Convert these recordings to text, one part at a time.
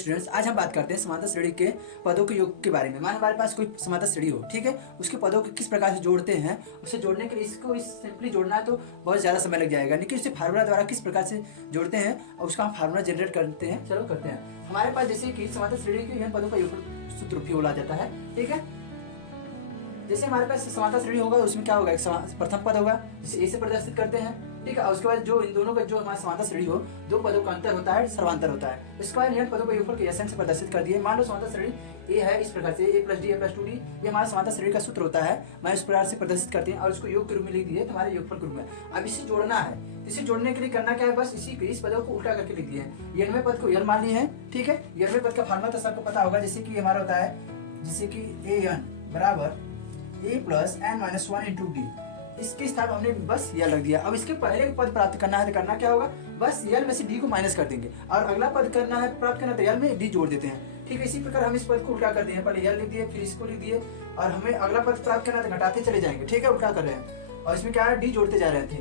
Students, आज हम बात करते हैं समांतर श्रेणी के पदों के योग के बारे में। मान हमारे पास कोई समांतर श्रेणी हो, ठीक है, उसके पदों को किस प्रकार से जोड़ते हैं, उसे जोड़ने के लिए इसको सिंपली जोड़ना है तो बहुत ज़्यादा समय लग जाएगा, लेकिन इसे फार्मूला द्वारा किस प्रकार से जोड़ते हैं और उसका हम फार्मूला जनरेट करते हैं। चलो करते हैं। हमारे पास जैसे कि समांतर श्रेणी के इन पदों का योग सूत्र भी बोला जाता है, ठीक है। जैसे हमारे पास समांतर श्रेणी होगा उसमें क्या होगा, प्रथम पद होगा जिसे ए से प्रदर्शित करते हैं, ठीक है। और उसके बाद जो इन दोनों का जो हमारा समांतर श्रेणी हो, दो पदों का अंतर होता है, सर्वांतर होता है। इसके बाद इन पदों का योगफल के एसएन से प्रदर्शित कर दिए। मान लो समांतर श्रेणी ए है, इस प्रकार से a + d a + 2d ये हमारा समांतर श्रेणी का सूत्र होता है। मैं इस प्रकार से प्रदर्शित करते हैं और उसको योग के रूप में लिख दिए, तुम्हारे योगफल के रूप में। अब इसे जोड़ना है, इसे जोड़ने के लिए करना क्या है, बस इस पदों को उल्टा करके लिख दिए हैं। यनवे पद को यल मान लिए हैं, ठीक है। यनवे पद का फार्मूला तो सबको पता होगा, जैसे कि हमारा होता है, जैसे कि an बराबर a + n - 1 × d। इसके स्थान हमने बस यल रख दिया। अब इसके पहले पद प्राप्त करना है तो करना क्या होगा, बस यल में से डी को माइनस कर देंगे और अगला पद करना है प्राप्त करना तो यल में डी जोड़ देते हैं, ठीक है। इसी प्रकार हम इस पद को उल्टा कर दिए, पहले यल लिख दिए फिर इसको लिख दिए और हमें अगला पद प्राप्त करना तो घटाते चले जाएंगे, ठीक है, उल्टा कर रहे हैं। और इसमें क्या है, डी जोड़ते जा रहे थे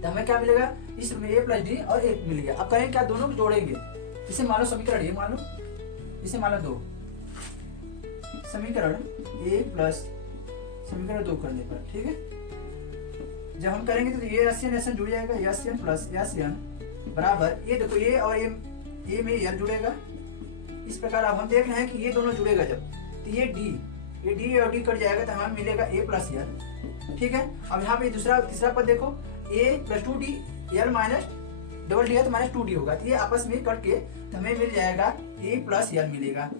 तो हमें क्या मिलेगा, इसमें a + d और 1 मिल गया। अब करेंगे क्या, दोनों को जोड़ेंगे। जैसे मान लो समीकरण ये मान लो, इसे मान लो 2 समीकरण a + समीकरण 2 करने पर, ठीक है। जब हम करेंगे तो ये SN जुड़ जाएगा, SN + SN बराबर ये देखो ये और ये में यल जुड़ेगा। इस प्रकार अब हम देख रहे हैं कि ये दोनों जुड़ेगा जब, तो ये D और D कट जाएगा तो हमें मिलेगा a + l, ठीक है। अब यहाँ पे तीसरा पद देखो, a + 2d l - double D है तो -2d होगा, तो ये आपस में कट के तो हमें मिल जाएगा a + l मिलेगा।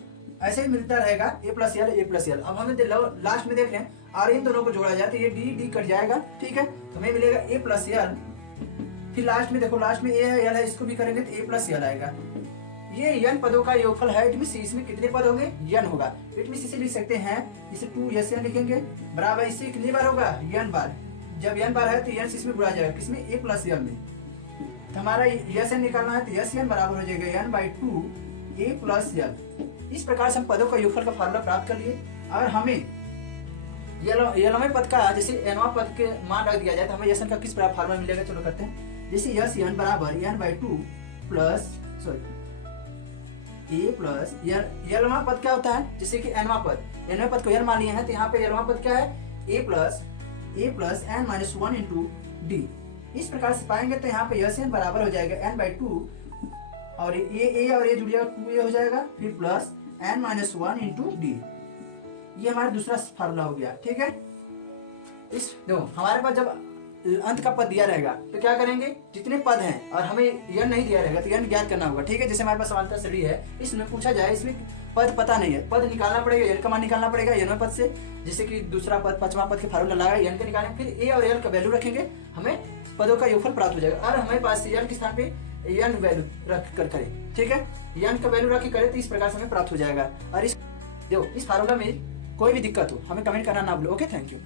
ऐसे ही मिलता रहेगा a + l। अब हमें लास्ट में देख रहे हैं और इन दोनों को जोड़ा जाए तो ये d कट जाएगा, ठीक है, तो हमें मिलेगा a + l। फिर लास्ट में देखो, लास्ट में a है l है, इसको भी करेंगे तो a + l आएगा। ये n पदों का योगफल है। इट मींस इसमें कितने पद होंगे, n होगा। इट मींस इसे लिख सकते हैं, इसे 2 लिखेंगे बराबर इससे कितनी बार होगा, n बार। जब n बार है तो n इसमें बुला जाएगा, किसमें, a + l में। तो हमारा SN निकालना है तो SN बराबर हो जाएगा n/2 a + l। इस प्रकार से हम पदों का योगफल का फार्मूला प्राप्त कर लिए। और हमें यलवें पद का जैसे nवां पद के मान रख दिया जाए तो हमें SN का किस प्रकार फार्मूला मिलेगा, चलो करते हैं। जैसे SN बराबर n/2 a + यलवां पद क्या होता है, जैसे कि nवां पद को यल मान लिए हैं तो यहाँ पे यलवां पद क्या है, a + n - 1 × d। इस प्रकार से पाएंगे तो यहाँ पे SN बराबर हो जाएगा n/2 और ये a और ये जुड़ जाएगा 2a हो जाएगा, फिर प्लस n - 1 × d। ये हमारा दूसरा फार्मूला हो गया, ठीक है। इस देखो हमारे पास जब अंत का पद दिया रहेगा तो क्या करेंगे, जितने पद हैं और हमें यन नहीं दिया रहेगा तो यन ज्ञात करना होगा, ठीक है। जैसे हमारे पास समांतर श्रेणी है, इसमें पूछा जाए, इसमें पद पता नहीं है, पद निकालना पड़ेगा, यन का मान निकालना पड़ेगा यन पद से। जैसे कि दूसरा पद पांचवा पद के फार्मूला लगाया, यन का निकालेंगे, फिर ए और एल का वैल्यू रखेंगे, हमें पदों का योगफल प्राप्त हो जाएगा। और हमारे पास यन के स्थान पे यन वैल्यू रख कर करें, ठीक है, यन का वैल्यू रख के करें तो इस प्रकार से हमें प्राप्त हो जाएगा। और इस फार्मूला में कोई भी दिक्कत हो हमें कमेंट करना ना भूलो। Okay, thank you.